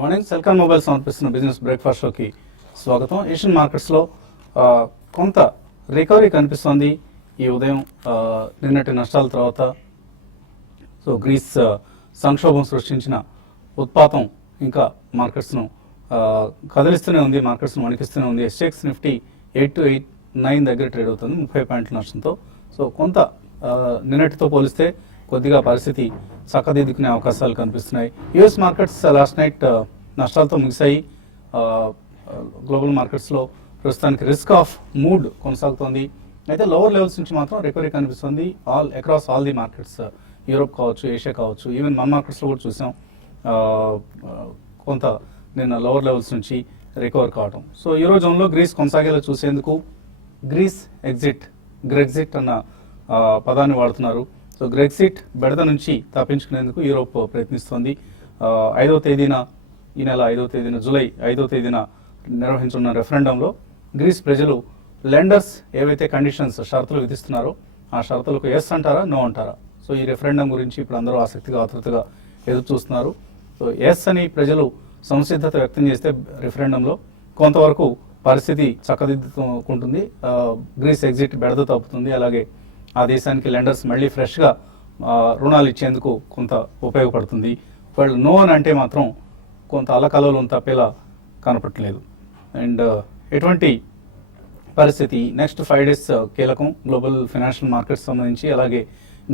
Morning Celkon mobile సమర్పిస్తున్న business breakfast షోకి స్వాగతం. ఏషియన్ మార్కెట్స్లో కొంత రికవరీ కనిపిస్తోంది ఈ ఉదయం నిన్నటి నష్టాల తర్వాత. సో గ్రీస్ సంక్షోభం సృష్టించిన ఉత్పాతం ఇంకా మార్కెట్స్ను కదిలిస్తూనే ఉంది, మార్కెట్స్ను వణికిస్తూనే ఉంది. ఎస్టెక్స్ నిఫ్టీ 8289 దగ్గర ట్రేడ్ అవుతుంది 30 పాయింట్ల నష్టంతో. సో కొంత నిన్నటితో పోలిస్తే కొద్దిగా పరిస్థితి చక్కదిద్దుకునే అవకాశాలు కనిపిస్తున్నాయి. యుఎస్ మార్కెట్స్ లాస్ట్ నైట్ నష్టాలతో ముగిశాయి. గ్లోబల్ మార్కెట్స్లో ప్రస్తుతానికి రిస్క్ ఆఫ్ మూడ్ కొనసాగుతోంది. అయితే లోవర్ లెవెల్స్ నుంచి మాత్రం రికవరీ కనిపిస్తుంది across all the markets. Europe కావచ్చు, ఏషియా కావచ్చు, ఈవెన్ మన మార్కెట్స్లో కూడా చూసాం కొంత నిన్న లోవర్ లెవెల్స్ నుంచి రికవర్ కావడం. సో యూరో జోన్లో గ్రీస్ కొనసాగేలా చూసేందుకు గ్రీస్ గ్రెగ్జిట్ అన్న పదాన్ని వాడుతున్నారు. సో గ్రెగ్జిట్ బెడద నుంచి తప్పించుకునేందుకు యూరోప్ ప్రయత్నిస్తోంది. 5వ తేదీన ఈ నెల 5వ తేదీన జూలై 5వ తేదీన నిర్వహించున్న రెఫరెండంలో గ్రీస్ ప్రజలు లెండర్స్ ఏవైతే కండిషన్స్ షరతులు విధిస్తున్నారో ఆ షరతులకు ఎస్ అంటారా, నో అంటారా? సో ఈ రెఫరెండం గురించి ఇప్పుడు అందరూ ఆసక్తిగా ఆతృతగా ఎదురు చూస్తున్నారు. సో ఎస్ అని ప్రజలు సంసిద్ధత వ్యక్తం చేస్తే రెఫరెండంలో కొంతవరకు పరిస్థితి చక్కదిద్దుకుంటుంది, గ్రీస్ ఎగ్జిట్ బెడద తప్పుతుంది. అలాగే ఆ దేశానికి లెండర్స్ మళ్ళీ ఫ్రెష్గా రుణాలు ఇచ్చేందుకు కొంత ఉపయోగపడుతుంది. వాళ్ళు నో అని అంటే మాత్రం కొంత అల్లకల్లోలం తప్పేలా కనపడలేదు. అండ్ ఎటువంటి పరిస్థితి నెక్స్ట్ 5 days కీలకం గ్లోబల్ ఫైనాన్షియల్ మార్కెట్స్ సంబంధించి, అలాగే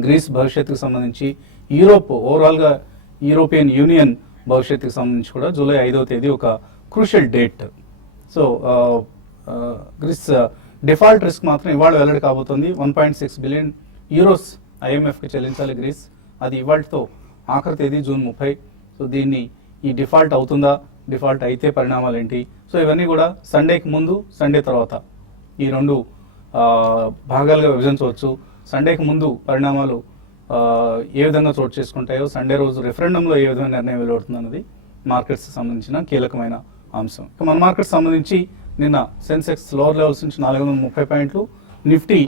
గ్రీస్ భవిష్యత్తుకు సంబంధించి, యూరోప్ ఓవరాల్గా యూరోపియన్ యూనియన్ భవిష్యత్తుకు సంబంధించి కూడా జూలై 5వ తేదీ ఒక crucial date. So Greece default risk మాత్రం ఇవాళ వెల్లడి కాబోతుంది. 1.6 బిలియన్ యూరోస్ ఐఎంఎఫ్కి చెల్లించాలి గ్రీస్. అది ఇవాళతో ఆఖరి తేదీ జూన్ 30. సో దీన్ని ఈ డిఫాల్ట్ అవుతుందా, డిఫాల్ట్ అయితే పరిణామాలు ఏంటి? సో ఇవన్నీ కూడా సండేకి ముందు, సండే తర్వాత ఈ రెండు భాగాలుగా విభజించవచ్చు. సండేకి ముందు పరిణామాలు ఏ విధంగా చోటు చేసుకుంటాయో, సండే రోజు రెఫరెండంలో ఏ విధమైన నిర్ణయం వెలువడుతుంది అన్నది మార్కెట్స్ సంబంధించిన కీలకమైన అంశం. ఇక మన మార్కెట్స్ సంబంధించి నిన్న సెన్సెక్స్ లోవర్ లెవెల్స్ నుంచి 430 పాయింట్లు, నిఫ్టీ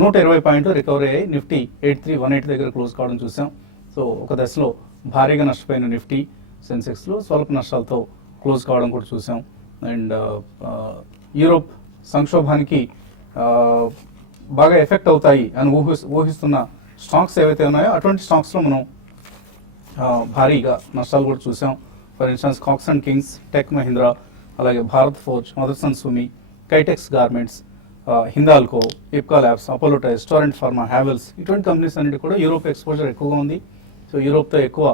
120 పాయింట్లు రికవరీ అయ్యి నిఫ్టీ 8318 దగ్గర క్లోజ్ కావడం చూసాం. సో ఒక దశలో భారీగా నష్టపోయిన నిఫ్టీ సెన్సెక్స్లో స్వల్ప నష్టాలతో క్లోజ్ కావడం కూడా చూసాం. అండ్ యూరోప్ సంక్షోభానికి బాగా ఎఫెక్ట్ అవుతాయి అని ఊహిస్తున్న స్టాక్స్ ఏవైతే ఉన్నాయో అటువంటి స్టాక్స్లో మనం భారీగా నష్టాలు కూడా చూసాం. For instance Cox and Kings, Tech Mahindra, అలాగే Bharat Forge, Motherson Sumi, Kitex garments, Hindalco, Ipca labs, Apollo tyres, Torrent pharma, Havells, ఇటువంటి కంపెనీస్ అన్నిటి కూడా యూరోప్ ఎక్స్పోజర్ ఎక్కువగా ఉంది. సో యూరోప్తో ఎక్కువ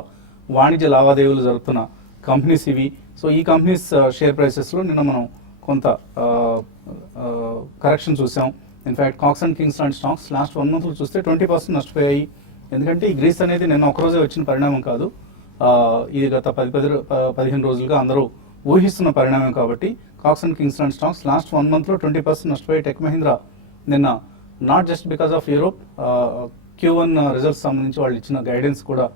వాణిజ్య లావాదేవీలు జరుగుతున్న కంపెనీస్ ఇవి. సో ఈ కంపెనీస్ షేర్ ప్రైసెస్లో నిన్న మనం కొంత కరెక్షన్ చూసాం. ఇన్ఫ్యాక్ట్ కాక్స్ అండ్ కింగ్స్ లాంటి స్టాక్స్ లాస్ట్ 1 month చూస్తే 20% నష్టపోయాయి. ఎందుకంటే ఈ గ్రీస్ అనేది నిన్న ఒకరోజే వచ్చిన పరిణామం కాదు, ఇది గత 10-15 రోజులుగా అందరూ ఊహిస్తున్న పరిణామం. కాబట్టి కాక్స్ అండ్ కింగ్స్ లాంటి స్టాక్స్ లాస్ట్ 1 monthలో 20% నష్టపోయి టెక్ మహీంద్రా నిన్న not just because of Europe Q1 results సంబంధించి వాళ్ళు ఇచ్చిన గైడెన్స్ కూడా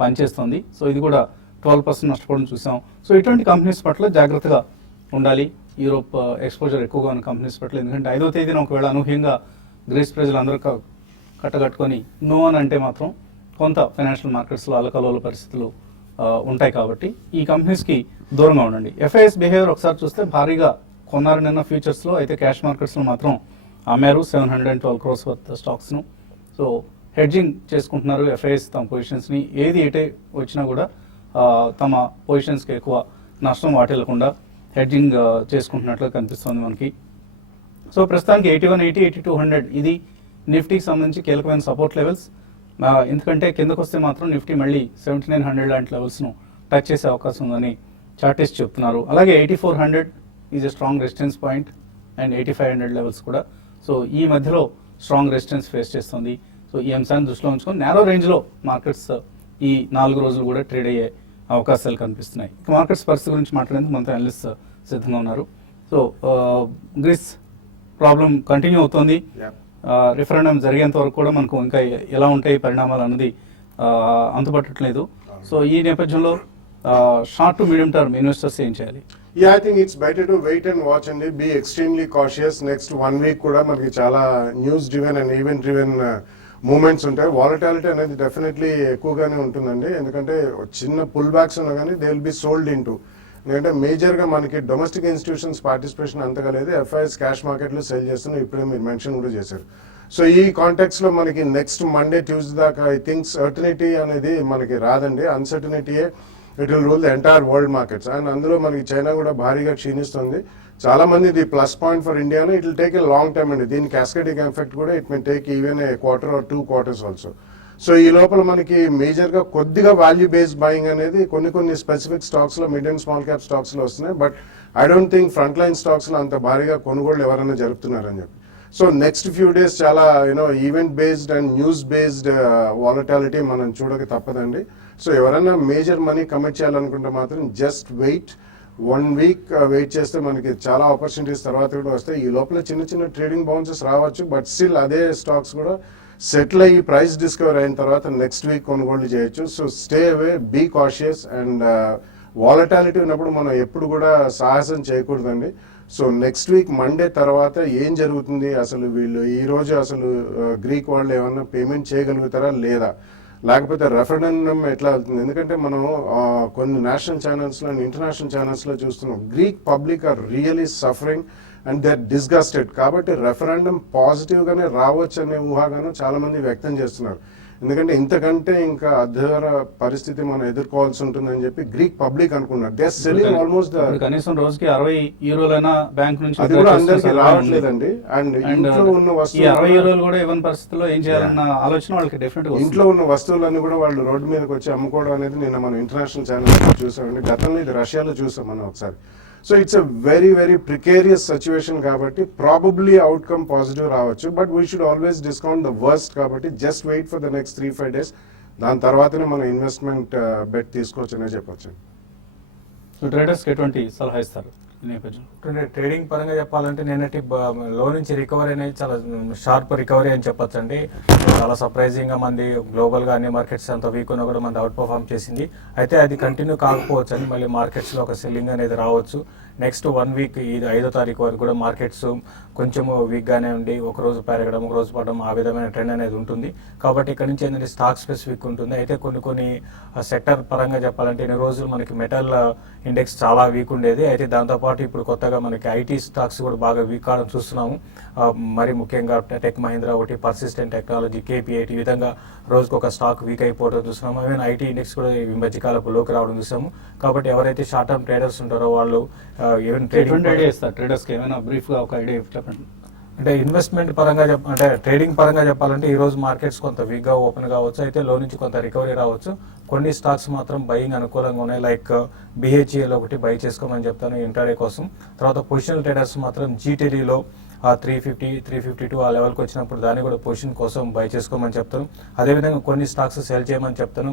పనిచేస్తుంది. సో ఇది కూడా 12% నష్టపోవడం చూసాం. సో ఇటువంటి కంపెనీస్ పట్ల జాగ్రత్తగా ఉండాలి, యూరోప్ ఎక్స్పోజర్ ఎక్కువగా ఉన్న కంపెనీస్ పట్ల. ఎందుకంటే 5వ తేదీన ఒకవేళ అనూహ్యంగా గ్రీస్ ప్రజలందరూ కట్టగట్టుకొని నో అని అంటే మాత్రం కొంత ఫైనాన్షియల్ మార్కెట్స్లో అలకలోల పరిస్థితులు ఉంటాయి. కాబట్టి ఈ కంపెనీస్కి దూరంగా ఉండండి. ఎఫ్ఐఎస్ బిహేవియర్ ఒకసారి చూస్తే భారీగా కొన్నారు నిన్న ఫ్యూచర్స్లో, అయితే క్యాష్ మార్కెట్స్లో మాత్రం అమ్మారు 712 crores వర్త్ స్టాక్స్ను. సో హెడ్జింగ్ చేసుకుంటున్నారు ఎఫ్ఐఎస్ తమ పొజిషన్స్ని. ఏది ఎటే వచ్చినా కూడా తమ పొజిషన్స్కి ఎక్కువ నష్టం వాటిల్లకుండా హెడ్జింగ్ చేసుకుంటున్నట్లు కనిపిస్తుంది మనకి. సో ప్రస్తుతానికి 8180, 8200 ఇది నిఫ్టీకి సంబంధించి కీలకమైన సపోర్ట్ లెవెల్స్. ఎందుకంటే కిందకు వస్తే మాత్రం నిఫ్టీ మళ్ళీ 7900 లాంటి లెవెల్స్ను టచ్ చేసే అవకాశం ఉందని చార్టిస్ట్ చెప్తున్నారు. అలాగే 8400 is a strong resistance point and 8500 levels కూడా. సో ఈ మధ్యలో స్ట్రాంగ్ రెసిస్టెన్స్ ఫేస్ చేస్తుంది. సో ఈ అంశాన్ని దృష్టిలో ఉంచుకొని నేరో రేంజ్లో మార్కెట్స్ ఈ 4 రోజులు కూడా ట్రేడ్ అయ్యే అవకాశాలు కనిపిస్తున్నాయి. ఇక మార్కెట్స్ పరిస్థితి గురించి మాట్లాడేందుకు మనతో అనలిస్ట్ సిద్ధంగా ఉన్నారు. సో గ్రీస్ ప్రాబ్లం కంటిన్యూ అవుతుంది. రిఫరెండం జరిగేంత వరకు కూడా మనకు ఇంకా ఎలా ఉంటాయి పరిణామాలు అన్నది అంతుపట్టట్లేదు. సో ఈ నేపథ్యంలో short to medium term investors ఏం చేయాలి? I think it's better to wait and watch and be extremely cautious. Next 1 week కూడా మనకి చాలా news driven and event driven movements ఉంటాయి. వాలటాలిటీ అనేది డెఫినెట్లీ ఎక్కువగానే ఉంటుందండి. ఎందుకంటే చిన్న పుల్ బ్యాక్స్ ఉన్నా కానీ they will be sold into ఎందుకంటే మేజర్గా మనకి డొమెస్టిక్ ఇన్స్టిట్యూషన్స్ పార్టిసిపేషన్ అంతగా లేదు. ఎఫ్ఐఎస్ క్యాష్ మార్కెట్లో సెల్ చేస్తున్నాం, ఇప్పుడే మీరు మెన్షన్ కూడా చేశారు. సో ఈ కాంటెక్స్లో మనకి నెక్స్ట్ మండే ట్యూస్డే దాకా ఐ థింక్ సర్టనిటీ అనేది మనకి రాదండి. అన్సర్టనిటీయే it will rule the entire world markets. And అందులో మనకి చైనా కూడా భారీగా క్షీణిస్తుంది. చాలా మంది ఇది ప్లస్ పాయింట్ ఫర్ ఇండియాను. It will take a long time అండి. దీని క్యాస్కేడింగ్ ఎఫెక్ట్ కూడా it may take even a quarter or 2 quarters also. So ఈ లోపల మనకి మేజర్గా కొద్దిగా వాల్యూ బేస్డ్ బయింగ్ అనేది కొన్ని స్పెసిఫిక్ స్టాక్స్లో, మిడ్ అండ్ స్మాల్ క్యాప్ స్టాక్స్లో వస్తున్నాయి. But I don't think front line స్టాక్స్లో అంత భారీగా కొనుగోళ్ళు ఎవరైనా జరుపుతున్నారని చెప్పి. సో నెక్స్ట్ ఫ్యూ డేస్ చాలా event based and news based volatility మనం చూడక తప్పదండి. సో ఎవరైనా మేజర్ మనీ కమిట్ చేయాలనుకుంటే మాత్రం జస్ట్ వెయిట్ 1 week వెయిట్ చేస్తే మనకి చాలా ఆపర్చునిటీస్ తర్వాత కూడా వస్తాయి. ఈ లోపల చిన్న ట్రేడింగ్ బౌన్సెస్ రావచ్చు, బట్ స్టిల్ అదే స్టాక్స్ కూడా సెటిల్ అయ్యి ప్రైస్ డిస్కవర్ అయిన తర్వాత నెక్స్ట్ వీక్ కొనుగోలు చేయొచ్చు. So stay away, be cautious. And volatility ఉన్నప్పుడు మనం ఎప్పుడు కూడా సాహసం చేయకూడదండి. సో నెక్స్ట్ వీక్ మండే తర్వాత ఏం జరుగుతుంది, అసలు వీళ్ళు ఈ రోజు అసలు గ్రీక్ వాళ్ళు ఏమన్నా పేమెంట్ చేయగలుగుతారా లేదా, లేకపోతే రెఫరెండం ఎట్లా అవుతుంది. ఎందుకంటే మనం కొన్ని నేషనల్ ఛానల్స్లో అండ్ ఇంటర్నేషనల్ ఛానల్స్లో చూస్తున్నాం Greek public are really suffering and they are disgusted. కాబట్టి రెఫరెండం పాజిటివ్గానే రావచ్చు అనే ఊహాగానం చాలా మంది వ్యక్తం చేస్తున్నారు. ఎందుకంటే ఇంతకంటే ఇంకా అద్భుత పరిస్థితి మనం ఎదుర్కోవాల్సి ఉంటుందని చెప్పి గ్రీక్ పబ్లిక్ అనుకున్నారు. దే ఆర్ సెల్లింగ్ ఆల్మోస్ట్ కనీసం రోజుకి 60 యూరోలైనా బ్యాంక్ నుంచి అది కూడా అందరికీ రావట్లేదండి. అండ్ ఇంట్లో ఉన్న ఈ 60 యూరోలు కూడా ఇవ్వని పరిస్థితుల్లో ఏం చేయాలన్న ఆలోచన వాళ్ళకి డెఫినెట్ గా ఇంట్లో ఉన్న వస్తువులన్నీ కూడా వాళ్ళు రోడ్డు మీదకి వచ్చి అమ్ముకోవడం అనేది నిన్న మనం ఇంటర్నేషనల్ ఛానల్ చూసామండి. గతంలో ఇది రష్యాలో చూసాం మనం ఒకసారి. So it's a very precarious situation కాబట్టి ప్రాబబ్లీ అవుట్కమ్ పాజిటివ్ రావచ్చు. But we should always discount the worst. కాబట్టి just wait for the next 3-5 days. దాని తర్వాతనే మనం ఇన్వెస్ట్మెంట్ బెట్ తీసుకోవచ్చు అనే చెప్పొచ్చు. సో ట్రేడర్స్ ఎటువంటి సలహా ఇస్తారు ఈ నేపథ్యం? ట్రేడింగ్ పరంగా చెప్పాలంటే నిన్నటి లో నుంచి రికవరీ అనేది చాలా షార్ప్ రికవరీ అని చెప్పొచ్చు అండి. చాలా సర్ప్రైజింగ్ గా మంది గ్లోబల్ గా అన్ని మార్కెట్స్ అంత వీక్ ఉన్నా కూడా మంది అవుట్ పర్ఫార్మ్ చేసింది. అయితే అది కంటిన్యూ కాకపోవచ్చు అని మళ్ళీ మార్కెట్స్ లో ఒక సెల్లింగ్ అనేది రావచ్చు. నెక్స్ట్ 1 week ఇది 5వ తారీఖు వరకు కూడా మార్కెట్స్ కొంచెం వీక్గానే ఉండి ఒక రోజు పెరగడం ఒక రోజు పడడం ఆ విధమైన ట్రెండ్ అనేది ఉంటుంది. కాబట్టి ఇక్కడ నుంచి ఏంటంటే స్టాక్ స్పెసిఫిక్ ఉంటుంది. అయితే కొన్ని సెక్టర్ పరంగా చెప్పాలంటే ఇన్ని రోజులు మనకి మెటల్ ఇండెక్స్ చాలా వీక్ ఉండేది. అయితే దాంతోపాటు ఇప్పుడు కొత్తగా మనకి ఐటీ స్టాక్స్ కూడా బాగా వీక్ కావడం చూస్తున్నాము. మరి ముఖ్యంగా టెక్ మహీంద్రా ఒకటి, పర్సిస్టెంట్ టెక్నాలజీ, కేపీఐటీ ఈ విధంగా రోజుకు ఒక స్టాక్ వీక్ అయిపోవడం చూస్తున్నాము. ఈవెన్ ఐటీ ఇండెక్స్ కూడా ఈ మధ్యకాలపు లోకి రావడం చూసాము. కాబట్టి ఎవరైతే షార్ట్ టర్మ్ ట్రేడర్స్ ఉంటారో వాళ్ళు ఈవెన్ ట్రేడర్స్ కి ఏమైనా బ్రీఫ్ గా ఒక ఐడియా చెప్పండి. అంటే ఇన్వెస్ట్మెంట్ పరంగా అంటే ట్రేడింగ్ పరంగా చెప్పాలంటే ఈ రోజు మార్కెట్స్ కొంత వీక్ గా ఓపెన్ కావచ్చు. అయితే లో నుంచి కొంత రికవరీ రావచ్చు. కొన్ని స్టాక్స్ మాత్రం బయింగ్ అనుకూలంగా ఉన్నాయి. లైక్ BHEL ఒకటి బై చేసుకోమని చెప్తాను ఇంట్రాడే కోసం. తర్వాత పొజిషనల్ ట్రేడర్స్ మాత్రం జీటీడీలో 350, 352 ఆ లెవెల్కి వచ్చినప్పుడు దాన్ని కూడా పొజిషన్ కోసం బై చేసుకోమని చెప్తాను. అదేవిధంగా కొన్ని స్టాక్స్ సెల్ చేయమని చెప్తాను.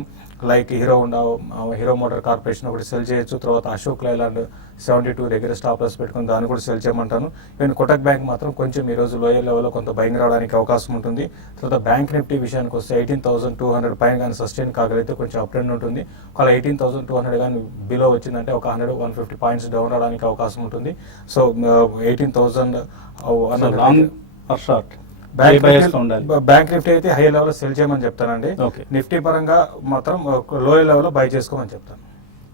లైక్ హీరో మోటార్ కార్పొరేషన్ ఒకటి సెల్ చేయొచ్చు. తర్వాత అశోక్ లైలాండ్ 72 దగ్గర స్టాప్ లాస్ పెట్టుకుని దాన్ని కూడా సెల్ చేయమంటాను. ఈవెన్ కోటక్ బ్యాంక్ మాత్రం కొంచెం ఈ రోజు లోయర్ లెవెల్లో కొంత బయింగ్ రావడానికి అవకాశం ఉంటుంది. తర్వాత బ్యాంక్ నిఫ్టీ విషయానికి వస్తే 18,200 పైన కానీ సస్టైన్ కాగలిగితే కొంచెం అప్ ట్రెండ్ ఉంటుంది. ఒకవేళ 18,200 కానీ బిలో వచ్చిందంటే ఒక 100-150 పాయింట్స్ డౌన్ రావడానికి అవకాశం ఉంటుంది. సో 18,000 బ్యాంక్ నిఫ్టీ అయితే హై లెవెల్ సెల్ చేయమని చెప్తానండి. నిఫ్టీ పరంగా మాత్రం లోయర్ లెవెల్ బై చేసుకోమని చెప్తాను.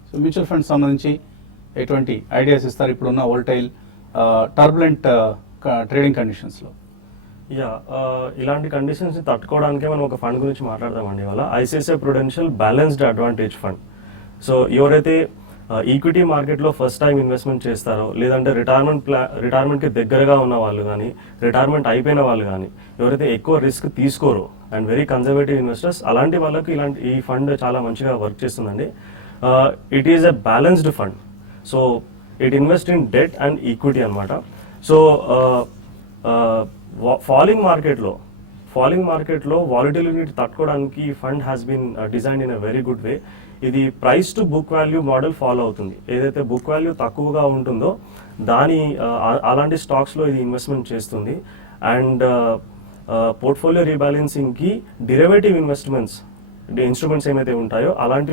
సో మ్యూచువల్ ఫండ్స్ సంబంధించి ఎటువంటి ఐడియాస్ ఇస్తారు ఇప్పుడున్న వోల్టైల్ టర్బులెంట్ ట్రేడింగ్ కండిషన్స్ లో? ఇలాంటి కండిషన్స్ ని తట్టుకోవడానికే మనం ఒక ఫండ్ గురించి మాట్లాడదామండి ఇవాళ. ICICI Prudential balanced advantage fund. So ఎవరైతే ఈక్విటీ మార్కెట్లో ఫస్ట్ టైం ఇన్వెస్ట్మెంట్ చేస్తారో, లేదంటే రిటైర్మెంట్కి దగ్గరగా ఉన్న వాళ్ళు కానీ, రిటైర్మెంట్ అయిపోయిన వాళ్ళు కానీ, ఎవరైతే ఎక్కువ రిస్క్ తీసుకోరో అండ్ వెరీ కన్జర్వేటివ్ ఇన్వెస్టర్స్, అలాంటి వాళ్ళకి ఈ ఫండ్ చాలా మంచిగా వర్క్ చేస్తుందండి. It is a balanced fund. So it invest in debt and equity అనమాట. సో ఫాలింగ్ మార్కెట్లో వాలిటిలిటీ తట్టుకోవడానికి ఈ fund has been design in a very good way. ఇది price to book value model follow అవుతుంది. ఏదైతే book value తక్కువగా ఉంటుందో అలాంటి స్టాక్స్లో ఇది ఇన్వెస్ట్మెంట్ చేస్తుంది. అండ్ పోర్ట్ఫోలియో రీబ్యాలెన్సింగ్కి డెరివేటివ్ ఇన్స్ట్రుమెంట్స్ ఏమైతే ఉంటాయో అలాంటి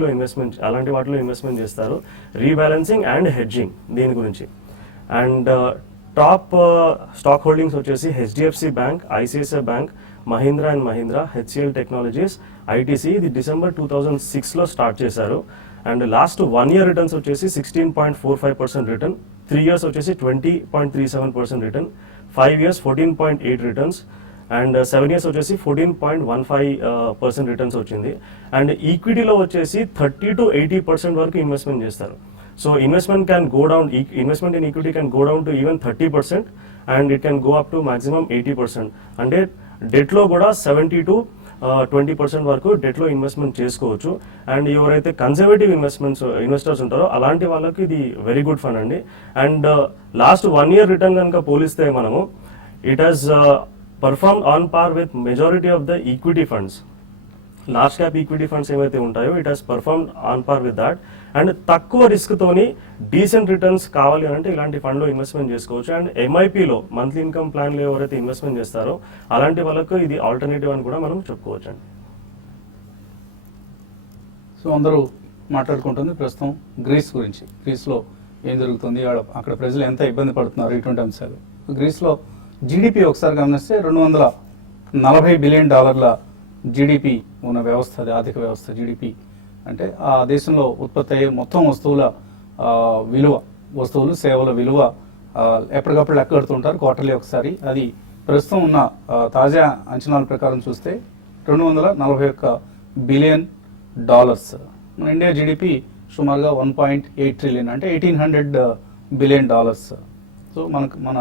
వాటిలో ఇన్వెస్ట్మెంట్ చేస్తారు. రీబ్యాలెన్సింగ్ అండ్ హెడ్జింగ్ దీని గురించి. అండ్ టాప్ స్టాక్ హోల్డింగ్స్ వచ్చేసి HDFC bank, ICICI bank, Mahindra and Mahindra, HCL technologies, ITC. ఇది December 2006లో స్టార్ట్ చేశారు. అండ్ లాస్ట్ 1 year రిటర్న్స్ వచ్చేసి 16.45% రిటర్న్, 3 years వచ్చేసి 20.37% return, 5 years 14.8 returns, and 7 years వచ్చేసి 14.15% రిటర్న్స్ వచ్చింది. అండ్ ఈక్విటీలో వచ్చేసి 30 to 80% వరకు ఇన్వెస్ట్మెంట్ చేస్తారు. So investment can go down, investment in equity can go down to even 30%, and it can go up to maximum 80%. అంటే డెట్లో కూడా 70 to 20% వరకు డెట్లో investment చేసుకోవచ్చు. And ఎవరైతే కన్జర్వేటివ్ ఇన్వెస్టర్స్ ఉంటారో అలాంటి వాళ్ళకి ఇది వెరీ గుడ్ ఫండ్ అండి. అండ్ లాస్ట్ 1 year రిటర్న్ కనుక పోలిస్తే మనము it has perform on par with majority of the equity funds. Large cap equity funds ఏవైతే ఉంటాయో it has perform on par with that. And తక్కువ రిస్క్ తోని decent returns కావాలి అంటే ఇలాంటి ఫండ్లో ఇన్వెస్ట్మెంట్ చేసుకోవచ్చు. అండ్ ఎంఐపిలో మంత్లీ ఇన్కమ్ ప్లాన్లో ఎవరైతే ఇన్వెస్ట్మెంట్ చేస్తారో అలాంటి వాళ్ళకు ఇది ఆల్టర్నేటివ్ అని కూడా మనం చెప్పుకోవచ్చు అండి. సో అందరూ మాట్లాడుకుంటుంది ప్రస్తుతం గ్రీస్ గురించి. గ్రీస్లో ఏం జరుగుతుంది, అక్కడ ప్రజలు ఎంత ఇబ్బంది పడుతున్నారు, ఇటువంటి అంశాలు. గ్రీస్లో జీడిపి ఒకసారి గమనిస్తే $240 బిలియన్ జీడిపి ఉన్న వ్యవస్థ, అది ఆర్థిక వ్యవస్థ. జీడిపి అంటే ఆ దేశంలో ఉత్పత్తి అయ్యే మొత్తం వస్తువుల విలువ, వస్తువులు సేవల విలువ ఎప్పటికప్పుడు లెక్క కడుతుంటారు క్వార్టర్లీ ఒకసారి. అది ప్రస్తుతం ఉన్న తాజా అంచనాల ప్రకారం చూస్తే $241 బిలియన్. మన ఇండియా జీడిపి సుమారుగా 1.8 ట్రిలియన్, అంటే $1,800 బిలియన్. సో మన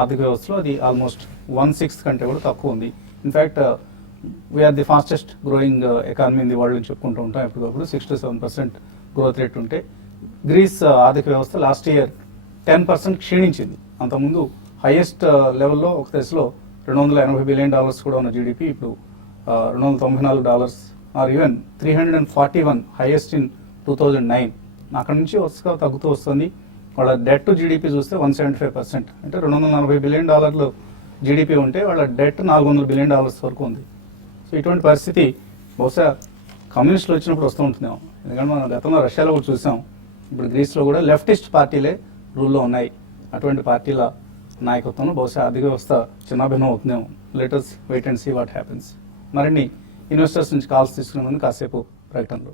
ఆర్థిక వ్యవస్థలో అది ఆల్మోస్ట్ 1/6 కంటే కూడా తక్కువ ఉంది. In fact we are the fastest growing economy in the world అని చెప్పుకుంటూ ఉంటాం ఎప్పటికప్పుడు. 6 to 7% గ్రోత్ రేట్ ఉంటే గ్రీస్ ఆర్థిక వ్యవస్థ లాస్ట్ ఇయర్ 10% క్షీణించింది. అంతకుముందు హైయెస్ట్ లెవెల్లో ఒక దశలో $280 బిలియన్ కూడా ఉన్న జీడిపి ఇప్పుడు $294 ఆర్ ఈవెన్ 341 హైయెస్ట్ ఇన్ 2009. అక్కడ నుంచి వరుసగా తగ్గుతూ వస్తుంది. వాళ్ళ డెట్ టు జీడిపి చూస్తే 175%, అంటే $240 బిలియన్ జీడిపి ఉంటే వాళ్ళ డెట్ $400 బిలియన్ వరకు ఉంది. సో ఇటువంటి పరిస్థితి బహుశా కమ్యూనిస్టులు వచ్చినప్పుడు వస్తూ ఉంటుందేమో. ఎందుకంటే మనం గతంలో రష్యాలో కూడా చూసాం. ఇప్పుడు గ్రీస్లో కూడా లెఫ్టిస్ట్ పార్టీలే రూల్లో ఉన్నాయి. అటువంటి పార్టీల నాయకత్వంలో బహుశా ఆర్థిక వ్యవస్థ చిన్నాభిన్నం అవుతుందేమో. Let us wait and see what happens. మరిన్ని ఇన్వెస్టర్స్ నుంచి కాల్స్ తీసుకునే ముందు కాసేపు ప్రకటనలో.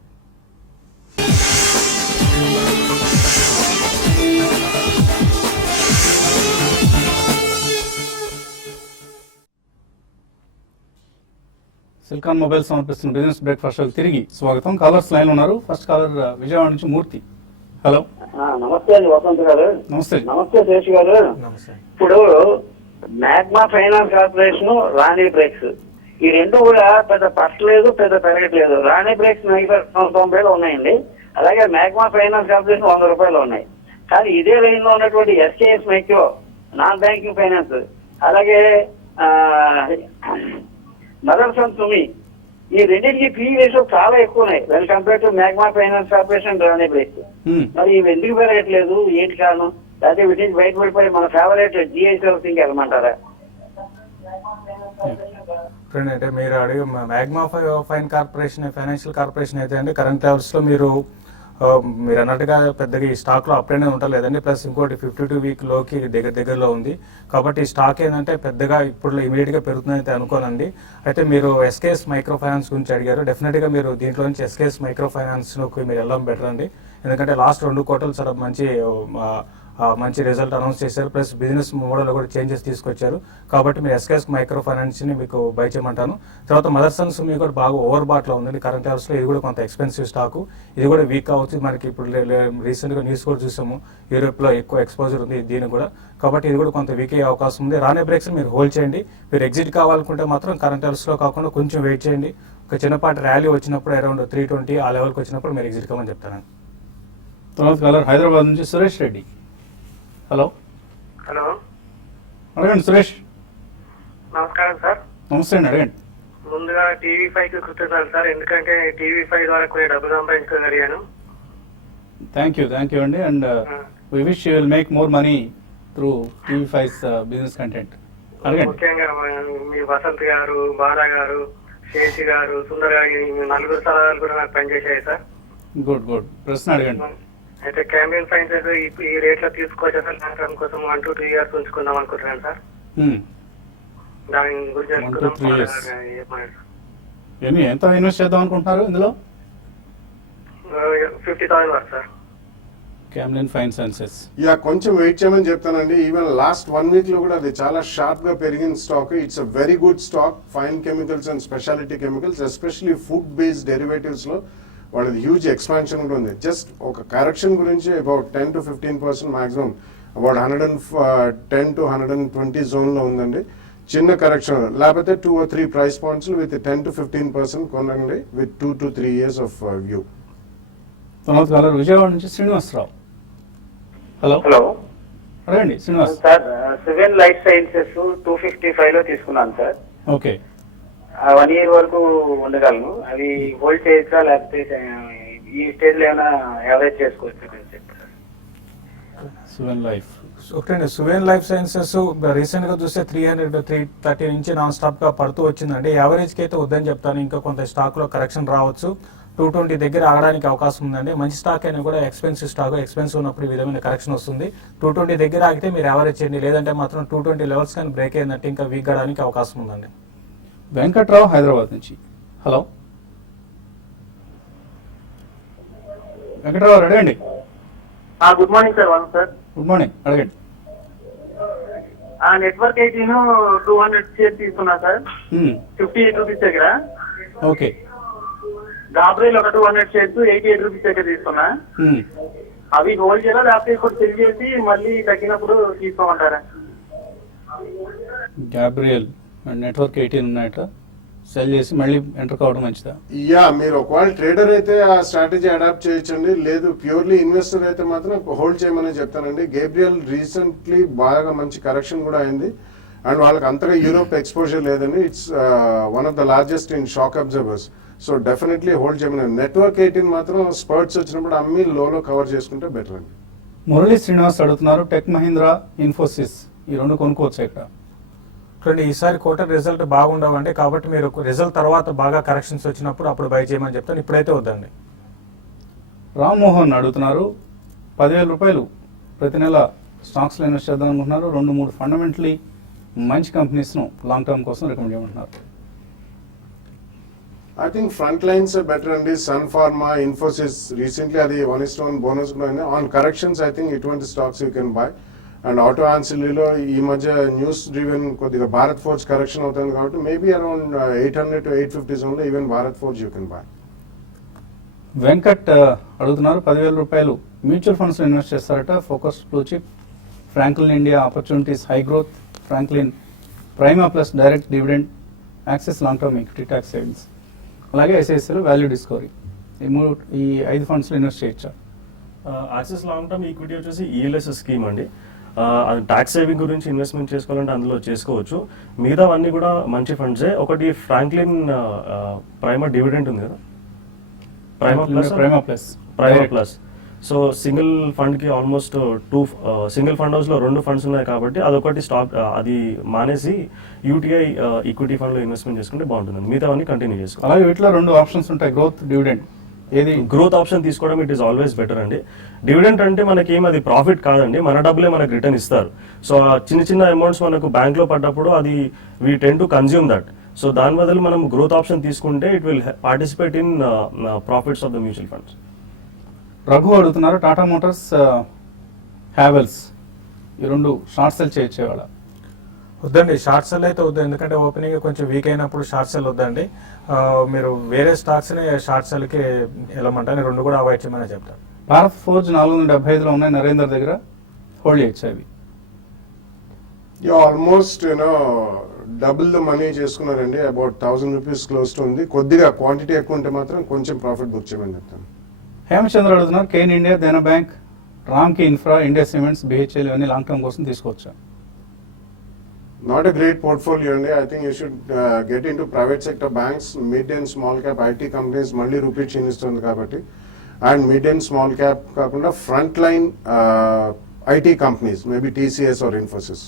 సిల్కాన్ మొబైల్ సమర్పిస్తున్న బిజినెస్ బ్రేక్ఫాస్ట్ తిరిగి స్వాగతం. కాలర్స్ లైన్ ఉన్నారు. ఫస్ట్ కాలర్ విజయవాడ నుంచి మూర్తి. హలో, నమస్తే అండి వసంత్ గారు. నమస్తే. నమస్తే. శేష్ గారు. ఇప్పుడు magma finance corporation, Rane breaks, ఈ రెండు కూడా పెద్ద పట్టలేదు, పెద్ద పెరగట్లేదు. రాణి బ్రేక్స్ 90 ఉన్నాయండి. అలాగే మ్యాగ్మా ఫైనాన్స్ కార్పొరేషన్ ₹100 ఉన్నాయి. కానీ ఇదే లైన్ లో ఉన్నటువంటి SKS micro, non banking finance, అలాగే మదర్సన్ సుమి, ఈ రెండింటికి పీ రేషియో చాలా ఎక్కువ ఉన్నాయి when compare to magma finance corporation, Rane brakes. మరి ఇవి ఎందుకు పెరగట్లేదు, ఏంటి కారణం? లేకపోతే వీటి నుంచి బయటపడిపోయి మన ఫేవరెట్ జిఐసీ థింగ్ వెళ్ళమంటారా? అంటే మీరు అడిగే మ్యాగ్మా ఫైనాన్షియల్ కార్పొరేషన్ అయితే అండి కరెంట్ లెవెల్స్లో మీరు అన్నట్టుగా పెద్దగా ఈ స్టాక్లో అప్డేట్ ఉండలేదండి. ప్లస్ ఇంకోటి 52 week లోకి దగ్గరలో ఉంది. కాబట్టి ఈ స్టాక్ ఏంటంటే పెద్దగా ఇప్పుడు ఇమీడియట్గా పెరుగుతుందని అయితే అనుకోనండి. అయితే మీరు ఎస్కేఎస్ మైక్రో ఫైనాన్స్ గురించి అడిగారు. డెఫినెట్గా మీరు దీంట్లో నుంచి ఎస్కేఎస్ మైక్రో ఫైనాన్స్లోకి మీరు వెళ్ళడం బెటర్ అండి. ఎందుకంటే లాస్ట్ 2 quarters చాలా మంచి రిజల్ట్ అనౌన్స్ చేశారు. ప్లస్ బిజినెస్ మోడల్లో కూడా చేంజెస్ తీసుకొచ్చారు. కాబట్టి మీరు ఎస్కేఎస్ మైక్రో ఫైనాన్స్ని మీకు బై చేయమంటాను. తర్వాత మదర్సన్స్ మీకు కూడా బాగా ఓవర్ బాట్లో ఉందండి కరెంట్ లెవెల్స్లో. ఇది కూడా కొంత ఎక్స్పెన్సివ్ స్టాకు, ఇది కూడా వీక్ అవచ్చు. మనకి ఇప్పుడు రీసెంట్గా న్యూస్ కూడా చూసాము, యూరోప్లో ఎక్కువ ఎక్స్పోజర్ ఉంది దీనికి కూడా. కాబట్టి ఇది కూడా కొంత వీక్ అయ్యే అవకాశం ఉంది. రాణి బ్రేక్స్ మీరు హోల్డ్ చేయండి. మీరు ఎగ్జిట్ కావాలనుకుంటే మాత్రం కరెంట్ లెవెల్స్లో కాకుండా కొంచెం వెయిట్ చేయండి. ఒక చిన్నపాటి ర్యాలీ వచ్చినప్పుడు అరౌండ్ 320 ఆ లెవెల్కి వచ్చినప్పుడు మీరు ఎగ్జిట్ కావాలని చెప్తాను. తర్వాత కలర్ హైదరాబాద్ నుంచి సురేష్ రెడ్డి. హలో. హలో, అడగండి సురేష్. నమస్కారం సార్. నమస్తే అండి, అడగండి. ముందుగా TV5 కి కృతజ్ఞతలు సార్, ఎందుకంటే TV5 ద్వారా కొన్ని డబ్బు సంపాదించుకోగలిగాను. థ్యాంక్ యూ అండి. And we wish you will make more money through TV5's business content. అడగండి. ముఖ్యంగా మీ వసంత్ గారు, బాలా గారు, శేషి గారు, సుందర్ గారు, ఈ 4 సలహాలు కూడా నాకు పనిచేశాయి సార్. గుడ్ ప్రశ్న అడగండి. అయితే క్యాంపెయిన్ ఫైనాన్స్ ఈ రేట్ లో తీసుకోవచ్చా సార్? లాంగ్ కోసం 1 to 3 years ఉంచుకుందాం అనుకుంటున్నాను సార్. దాని గురించి 1 to 3 years. ఎంత ఇన్వెస్ట్ చేద్దాం అనుకుంటున్నారు ఇందులో? 50,000 వరకు sir. Camlin fine sciences. Yeah, కొంచెం వెయిట్ చేయమని చెప్తానండి. ఈవెన్ లాస్ట్ 1 వీక్ లో కూడా అది చాలా షార్ప్ గా పెరిగిన stock. It's a very good stock. Fine chemicals and speciality chemicals, especially food based derivatives లో వాళ్ళది హ్యూజ్ ఎక్స్పాన్షన్ కూడా ఉంది. జస్ట్ ఒక కరెక్షన్ గురించి about 10 to 15% maximum about 110 to 120 zone లో ఉందండి. చిన్న కరెక్షన్, లేకపోతే 2 or 3 price points with 10 to 15% కొనండి with 2 to 3 years of view. తర్వాత కాలర్ విజయవాడ నుంచి శ్రీనివాసరావు. హలో హలో అడగండి Srinivas. Sir, civil life sciences 255 లో తీసుకున్నాను సార్. ఓకే, 1 year వరకు ఉండగలను. అవి హోల్డ్ చేయొచ్చా, లేకపోతే ఈ స్టేజ్ లో ఏమైనా యావరేజ్ చేసుకోవచ్చు అని చెప్పారు. సువెన్ లైఫ్. ఒకటండి, సువేన్ లైఫ్ సైన్సెస్ రీసెంట్ గా చూస్తే 300-330 నుంచి నాన్ స్టాప్ గా పడుతూ వచ్చిందండి. యావరేజ్ కి అయితే వద్దని చెప్తాను. ఇంకా కొంత స్టాక్ లో కరెక్షన్ రావచ్చు. 220 దగ్గర ఆగడానికి అవకాశం ఉందండి. మంచి స్టాక్ అయినా కూడా ఎక్స్పెన్సివ్ స్టాక్, ఎక్స్పెన్సివ్ ఉన్నప్పుడు ఈ విధమైన కరెక్షన్ వస్తుంది. 220 దగ్గర ఆగితే మీరు యావరేజ్ చేయండి. లేదంటే మాత్రం 220 లెవెల్స్ కానీ బ్రేక్ అయిందంటే ఇంకా వీక్ కావడానికి అవకాశం ఉందండి. వెంకట్రావు హైదరాబాద్ నుంచి. హలో వెంకట్రావు అడగండి. Good morning sir. One sir. Good morning, అడగండి. నెట్వర్క్ 18 200 షేర్ తీసుకున్నా సార్, 58 రూపీస్ దగ్గర. ఓకే, గాబ్రేల్ ఒక 200 షేర్స్ 88 రూపీస్ దగ్గర తీసుకున్నా. అవి హోల్డ్ చేయాలా, లేకపోతే ఇప్పుడు సెల్ చేసి మళ్ళీ తగ్గినప్పుడు తీసుకోమంటారా? గ్యాబ్రియల్ నెట్వర్క్ 18 ఉన్నాయట, సెల్ చేసి మళ్ళీ ఎంటర్ కావడం మంచిదా? యా, మీరు ఒకవేళ ట్రేడర్ అయితే ఆ స్ట్రాటజీ అడాప్ట్ చేయొచ్చండి. లేదు ప్యూర్లీ ఇన్వెస్టర్ అయితే మాత్రం హోల్డ్ చేయమని చెప్తానండి. గేబ్రియల్ రీసెంట్లీ బాగా మంచి కరెక్షన్ కూడా అయింది. అండ్ వాళ్ళకి అంతగా యూరోప్ ఎక్స్పోజర్ లేదండి. It's one of the largest in shock absorbers. So definitely hold చేయమని. నెట్వర్క్ 18 మాత్రం స్పర్ట్స్ వచ్చినప్పుడు అమ్మి లోలో కవర్ చేసుకుంటే బెటర్ అండి. మురళీ శ్రీనివాస్ అడుగుతున్నారు, టెక్ మహీంద్రా, ఇన్ఫోసిస్ ఈ రెండు కొనుక్కోవచ్చు ఇక్కడ? చూడండి, ఈసారి క్వార్టర్ రిజల్ట్ బాగుండవండి. కాబట్టి మీరు రిజల్ట్ తర్వాత బాగా కరెక్షన్స్ వచ్చినప్పుడు అప్పుడు బై చేయమని చెప్తాను. ఇప్పుడైతే వద్దండి. రామ్మోహన్ అడుగుతున్నారు, 10,000 రూపాయలు ప్రతి నెల స్టాక్స్లో ఇన్వెస్ట్ చేద్దాం అనుకుంటున్నారు. 2-3 ఫండమెంటలీ మంచి కంపెనీస్ను లాంగ్ టర్మ్ కోసం రికమెండ్ చేయమంటున్నారు. I think front lines better అండి. సన్ ఫార్మా, ఇన్ఫోసిస్ రీసెంట్లీ అది 1:1 బోనస్ కూడా అయింది. ఆన్ కరెక్షన్స్ ఐ థింక్ ఇటువంటి stocks you can buy. And auto ఆన్సిలీలో ఈ మధ్య న్యూస్ డ్రివెన్ కొద్దిగా భారత్ ఫోర్జ్ కరెక్షన్ అవుతుంది కాబట్టి మేబీ అరౌండ్ 800 to 850 జోన్లో even Bharat forge you can by. Venkat అడుగుతున్నారు, 10,000 రూపాయలు మ్యూచువల్ ఫండ్స్లో ఇన్వెస్ట్ చేస్తారట. Focus blue chip, Franklin India opportunities high growth, Franklin prima plus direct dividend, access long term equity tax savings, అలాగే ఐసిఐసిఐలో value discovery. ఈ 5 ఫండ్స్లో invest చేయొచ్చా? Access long term equity వచ్చేసి ELS scheme అండి. అది ట్యాక్స్ సేవింగ్ గురించి investment చేసుకోవాలంటే అందులో చేసుకోవచ్చు. మిగతావన్నీ కూడా మంచి ఫండ్సే. ఒకటి ఫ్రాంక్లిన్ ప్రైమా డివిడెంట్ ఉంది కదా, ప్రైమా ప్లస్. సో సింగిల్ ఫండ్కి ఆల్మోస్ట్ 2 సింగిల్ ఫండ్ హౌస్లో 2 ఫండ్స్ ఉన్నాయి కాబట్టి అదొకటి స్టాక్ అది మానేసి యూటీఐ ఈక్విటీ ఫండ్లో ఇన్వెస్ట్మెంట్ చేసుకుంటే బాగుంటుంది. మిగతావన్నీ కంటిన్యూ చేసుకోవాలి. అలాగే వీటిలో 2 ఆప్షన్స్ ఉంటాయి, గ్రోత్, డివిడెండ్. ఏది గ్రోత్ ఆప్షన్ తీసుకోవడం ఇట్ ఈస్ ఆల్వేస్ బెటర్ అండి. డివిడెంట్ అంటే మనకి ఏం అది ప్రాఫిట్ కాదండి, మన డబ్బులే మనకు రిటర్న్ ఇస్తారు. సో ఆ చిన్న చిన్న అమౌంట్స్ మనకు బ్యాంక్లో పడ్డప్పుడు అది we tend to consume that. So దాని బదులు మనం గ్రోత్ ఆప్షన్ తీసుకుంటే it will participate in profits of the mutual funds. Raghu అడుగుతున్నారు, టాటా మోటార్స్, హ్యావెల్స్ ఈ 2 షార్ట్ సెల్ చేయొచ్చేవాళ్ళ? వద్దండి, షార్ట్ సెల్ అయితే వద్దు. ఎందుకంటే ఓపెనింగ్ కొంచెం వీక్ అయినప్పుడు షార్ట్ సెల్ వద్దండి. మీరు వేరే స్టాక్స్ని షార్ట్ సెల్కి వెళ్ళమంటారు. 2 కూడా అవాయిడ్ చేయమని చెప్తారు. భారత్ ఫోర్జ్ 475లో ఉన్నాయి, నరేందర్ దగ్గర. హోల్డ్ చేయొచ్చు అవి? ఆల్మోస్ట్ డబుల్ ద మనీ చేసుకున్నారండి. అబౌట్ 1,000 రూపీస్ క్లోజ్ టు ఉంది. కొద్దిగా క్వాంటిటీ ఎక్కువ ఉంటే మాత్రం కొంచెం ప్రాఫిట్ బుక్ చేయమని చెప్తాను. హేమచంద్ర అడుగుతున్నారు, కేన్ ఇండియా, దేనా బ్యాంక్, రామ్కి ఇన్ఫ్రా, ఇండియా సిమెంట్స్, బిహెచ్ఎల్ ఇవన్నీ లాంగ్ టర్మ్ కోసం తీసుకోవచ్చా? Not a great portfolio అండి. I think you should get into private sector banks, mid and small cap IT companies మళ్ళీ రూపీ క్షీణిస్తుంది కాబట్టి. And mid and small cap కాకుండా front line IT companies, maybe TCS or Infosys.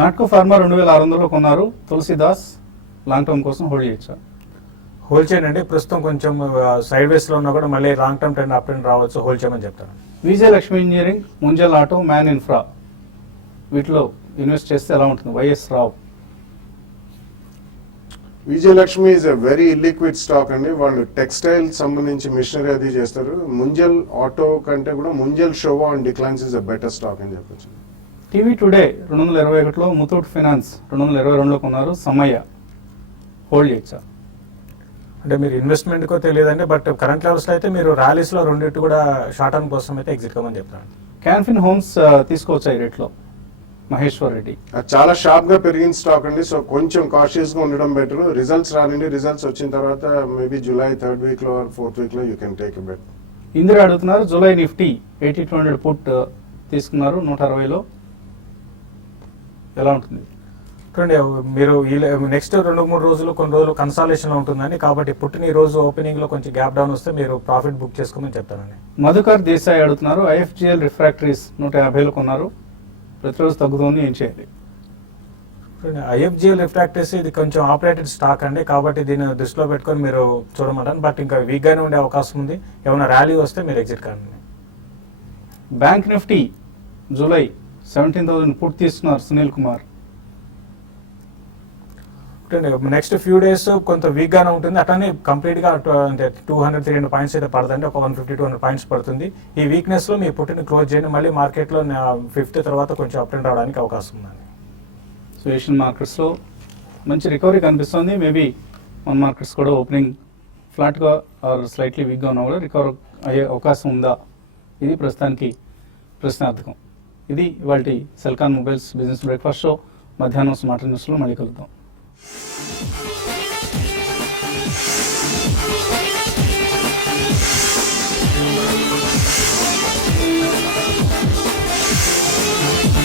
Natco Pharma 2,600లో కొన్నారు, Tulsidas, long term కోసం hold చేయొచ్చా? Hold చేయండి. ప్రస్తుతం కొంచెం సైడ్ వేస్లో ఉన్నా కూడా మళ్ళీ long term trend up trend రావచ్చు. హోల్డ్ చేయమని చెప్తాను. విజయ లక్ష్మీ ఇంజనీరింగ్, ముంజల్ ఆటో, మ్యాన్ ఇన్ఫ్రా వీటిలో ఇన్వెస్ట్ చేస్తే ఎలా ఉంటుంది? YS Rao. Vijayalakshmi is a very illiquid stock అండి. వాళ్ళు టెక్స్టైల్ సంబంధించి మిషనరీ అది చేస్తారు. ముంజల్ ఆటో కంటే కూడా Munjal Shewa and declines is a better stock అని చెప్పొచ్చు. టీవీ టుడే 221లో, ముతూట్ ఫైనాన్స్ 222లో కొన్నారు. సమయ హోల్డ్ చేయొచ్చా? అంటే మీరు ఇన్వెస్ట్మెంట్కో తెలియదండి, బట్ కరెంట్ లెవెల్స్లో అయితే మీరు ర్యాలీస్లో రెండింటి కూడా షార్ట్ టర్మ్ కోసం అయితే ఎగ్జిట్ కమని చెప్తాను. క్యాన్ఫిన్ హోమ్స్ తీసుకోవచ్చా ఈ రేట్లో? మహేశ్వర్ రెడ్డి. అది చాలా షార్ప్ గా పెరిగిన స్టాక్ అండి. సో కొంచెం కాషియస్ గా ఉండడం బెటర్. రిజల్ట్స్ రానండి, రిజల్ట్స్ వచ్చిన తర్వాత మేబీ జూలై 3rd వీక్ లో 4th వీక్ లో you can take a bet. Indira అడుగుతున్నారు, జూలై నిఫ్టీ 8200 పుట్ తీసుకున్నారు 160లో, ఎలా ఉంటుంది? చూడండి, మీరు నెక్స్ట్ 2-3 రోజులు కొన్ని రోజులు కన్సాలేషన్ ఉంటుందండి, కాబట్టి పుట్టిన ఈ రోజు ఓపెనింగ్ లో కొంచెం గ్యాప్ డౌన్ వస్తే మీరు ప్రాఫిట్ బుక్ చేసుకోమని చెప్తానండి. మధుకర్ దేశాయ్ అడుగుతున్నారు, ఐఎఫ్జిఎల్ రిఫ్రాక్టరీస్ 150లో కొన్నారు, ప్రతిరోజు తగ్గుతుంది, ఏం చేయాలి? ఐఎఫ్జిఎల్ రిఫ్రాక్టరీస్ ఇది కొంచెం ఆపరేటెడ్ స్టాక్ అండి, కాబట్టి దీన్ని దృష్టిలో పెట్టుకొని మీరు చూడమంటారు. బట్ ఇంకా వీక్ గానే ఉండే అవకాశం ఉంది. ఏమైనా ర్యాలీ వస్తే మీరు ఎగ్జిట్ కాండి. బ్యాంక్ నిఫ్టీ జూలై 17,000 పుట్ తీసుకున్నారు Sunil Kumar. Next few days కొంత వీక్ గానే ఉంటుంది. అట్లానే కంప్లీట్ గా 200-300 పాయింట్స్ అయితే పడుతుంది, ఒక 150-200 పాయింట్స్ పడుతుంది. ఈ వీక్నెస్ లో మీ పుట్టిన క్లోజ్ చేయండి. మళ్ళీ మార్కెట్ లో 5th తర్వాత కొంచెం అప్ అండ్ రావడానికి అవకాశం ఉందండి. సో ఏషియన్ మార్కెట్స్లో మంచి రికవరీ కనిపిస్తుంది. మేబీ మన మార్కెట్స్ కూడా ఓపెనింగ్ ఫ్లాట్గా ఆర్ స్లైట్లీ వీక్గా ఉన్నా కూడా రికవర్ అయ్యే అవకాశం ఉందా? ఇది ప్రస్తుతానికి ప్రశ్నార్థకం. ఇది ఇవాళ Celkon mobiles business breakfast show. మధ్యాహ్నం స్మార్ట్ న్యూస్లో మళ్ళీ కలుద్దాం.